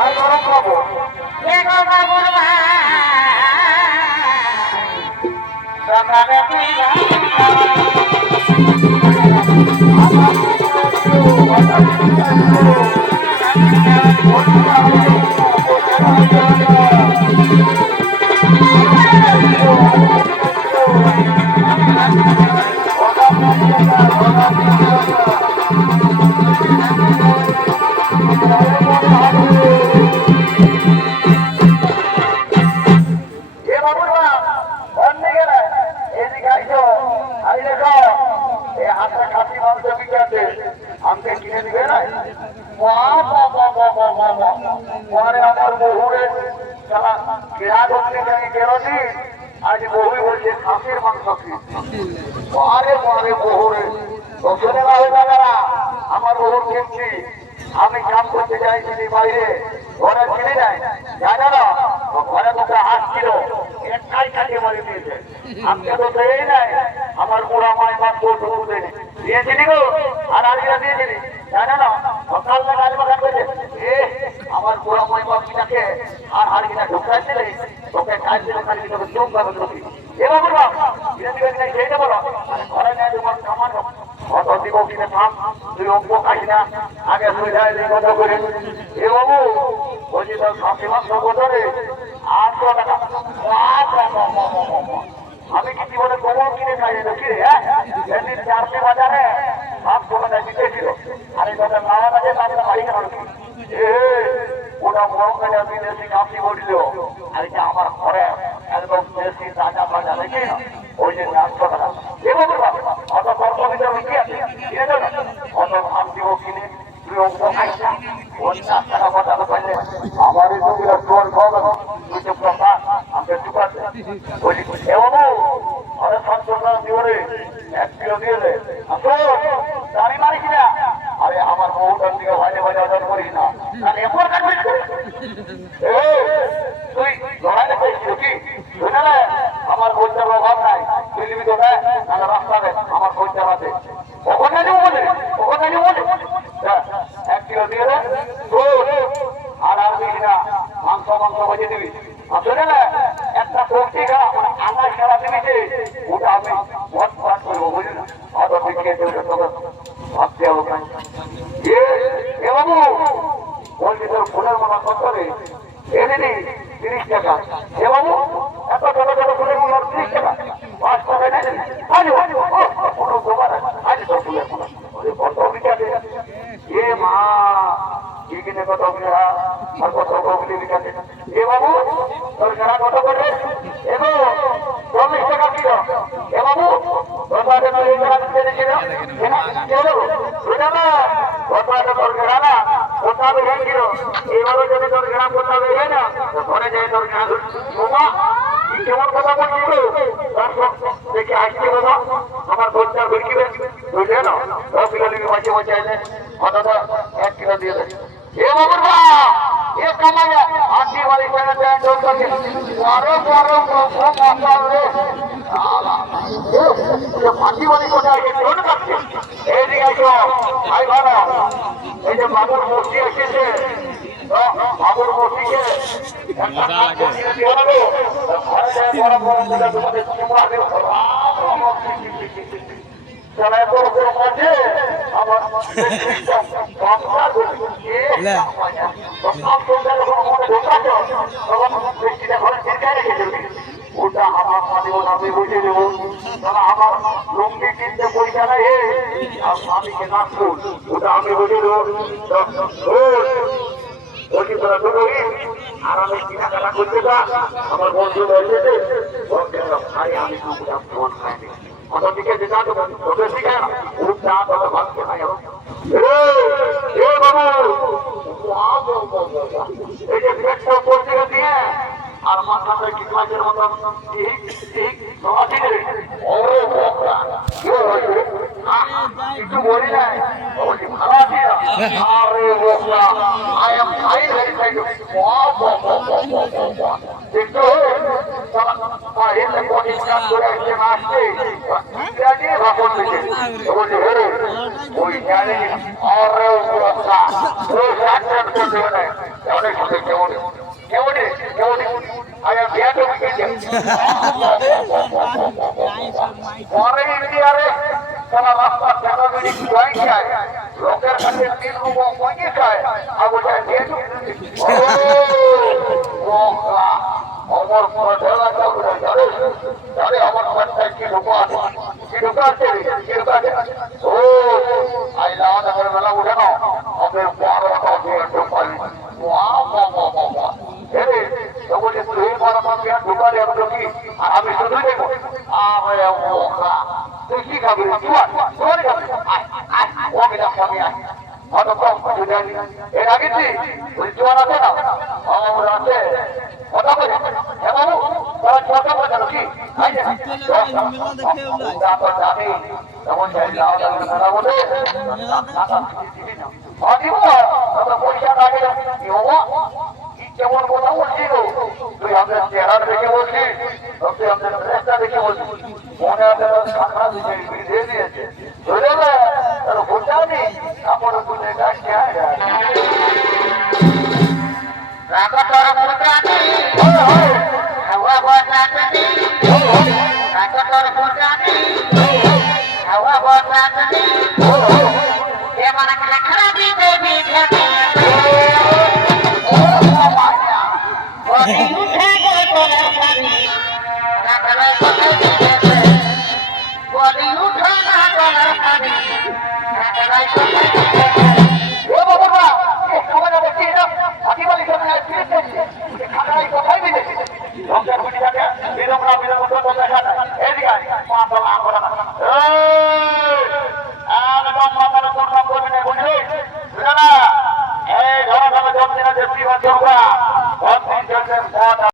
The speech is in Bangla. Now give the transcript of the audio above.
আর গরম খাবো এগো বাবুর মা সকালে তুই আমাকে কিনে দিবে না পরে আমার বহুরে কেরোদিন আজ বহুই বলছে খাসির মাংস পরে পরে বহুরে ওখানে দাদারা আমার বহুর কিনছি আমি কাম করতে চাইছি বাইরে ঘরে কিনে নাই জানো না ঘরে তোকে হাসছিল একটাই কাকে বলে দিয়েছে আমাকে তো দেয় নাই আমার বুড়া মায় বাপ ঢুকু দেয়নি দিয়েছিলি গো আর আজকে দিয়েছিলি জানো না সকাল থেকে আজ বাগান করেছে আমার বুড়া মায় বাপটাকে আর হাড়িটা ঢুকাই দিলে তোকে কাজ দিলে খালি তোকে চোখ পাবে তোকে এবার বলবো সেইটা বলো ঘরে নেয় তোমার কামানো কত দিব কিনে থাম তুই অঙ্ক খাই না আগে সুবিধায় কত করে এ বাবু বলছি তোর খাসি মাংস কত রে 800 টাকা আমি কি জীবনে কোমর কিনে খাই না কি রে সেদিন চারটে বাজারে সব কোনটা জিতেছিল আর এই কথা নাওয়া থাকে তাদের বাড়ি কেন ওটা মরঙ্গাটা বিদেশি কাশি বলছিল আর এটা আমার ঘরে একদম দেশি রাজা বাজা দেখি না ওই যে 800 টাকা এবার অত কর্ম ভিতরে কি আছে অত ভাব দিব কিনে তুই অঙ্ক খাই না 50 টাকা বাজাতে পারলে আমার এই তো তোর খাওয়া তুই তো প্রকাশ আমাকে চুকাতে বলি এ বাবু আরে 700 টাকা দিব রে 1 কিলো দিয়ে দে আসো দাঁড়ি মারিস না আরে আমার বউটার দিকে ভাজে ভাজে অর্ডার করিস না আর এরপর কাটবি তুই লড়াই দেখেছিস কি তুই না আমার খোঁজটার অভাব নাই তুই নিবি তো না রাস্তাতে আমার খোঁজটার আছে ওখানে যাবো বলে ওখানে যাবো বলে 1 কিলো দিয়ে দে আর আর দিবি না মাংস ভেজে দিবি আসলে না একটা সবজি খেলা মানে আঙাল খেলা দিবি ওটা আমি ভট ভাট করবো বুঝলি না অত দিকে ভাবতে হবে এ বাবু বলছি তোর ফুলের মালা কত রে এদিনই 30 টাকা এ বাবু এত ছোট ছোট ফুলের মালা 30 টাকা 5 টাকা নেই আজ কোনো দোকান আজ তো ফুলের মালা কত বিকাতে এ মা কি কিনে কত বিঘা আর কত বগলি বিকাতে এ বাবু তোর যারা কত করবে এগো 40 টাকা কিলো এ বাবু তোর বাড়ি তো এই টাকা দিতে ছিল তোর ঘেরা না কোথা বেরিয়ে গেল এইভাবে যদি তোর ঘেরা কোথা বেরিয়ে না ঘরে যায় তোর ঘেরা বাবা কি কেমন কথা বলছিল দেখে আসছে বাবা আমার বলটা বেরিয়ে বুঝলে না 10 কিলো নিবি মাঝে মাঝে আইলে অন্তত 1 কিলো দিয়ে দেয় এ বাবুর বা এ কামাইয়া আটি বাড়ি করে দেয় লোককে বড় বড় মাথা রে ফাঁকি বাড়ি কোথায় জোর কাটছে এইদিকে আসো ভাই ভালো এই যে বাবুর মূর্তি এসেছে বাবুর মূর্তিকে ওটা আমার আমি বুঝে দেবো তারা আমার লুঙ্গি কিনতে পয়সা নেই আর স্বামীকে নাচবো ওটা আমি বুঝে দেবো বলছি তোরা তো আর আমি কেনাকাটা করতে যা আমার বন্ধু এসেছে ভাই আমি তোমার খাইনি অন্যদিকে যেটা তোদের দিকে উঠটা তোদের ভাবতে নাই বাবু এই যে একটা পত্রিকা দিয়ে আর মাথাটা কি কাজের মতন একটু বলি নাই ভালো আছি একটু পরিষ্কার করে আসছে ভাষণ দিচ্ছে বলছে ওই জানি অনেক পরে ইন্ডিয়ারে সারা রাস্তা টাকা বেড়ে জয় খায় লোকের কাছে 3 রুপো কইয়ে খায় আবু যায় দিয়ে আমার পর ঢেলা চালু আরে আমার পাশে কি ঢোকা আছে ও আইলা আমাদের বেলা উঠে না আমাদের 12টা দিয়ে ঢোকাই আমি শুধু দেখবো তুই কি খাবি এর আগে ওই জোয়ার আছে না আমার আছে কথা বলে বাবু তারা ছোট কথা কি জানি তখন বলে পয়সা লাগে কেমন কথা বলছিল তুই আমাদের চেহারা দেখে বলছিস তুই আমাদের ড্রেসটা দেখে বলছিস মনে আমাদের খানা দিয়ে দিয়েছে ধরে তার ভোটা নেই তারপরে তুই ডাকছে হাওয়া বসাতে কাকতর ফুটাতে হাওয়া বসাতে এমন খাখরা দিতে বিধাতে বডি উঠে গেল তোলার পানি কাকরা কথা দিতে বডি উঠে না তোলার পানি কাকরা কথা দিতে ও বাবা তোমাদের দেখি না হাতিবালি সামনে আসছে খাটাই কোথায় দিতে লঙ্কার গুটি থাকে বিরমরা বিরমরা তো দেখা যায় এদিকে মাথা লাগা এই একদম মাথার উপর নাম করবি না বুঝলি না এই ধরা ধরা জমি না যে বিবাদ করবা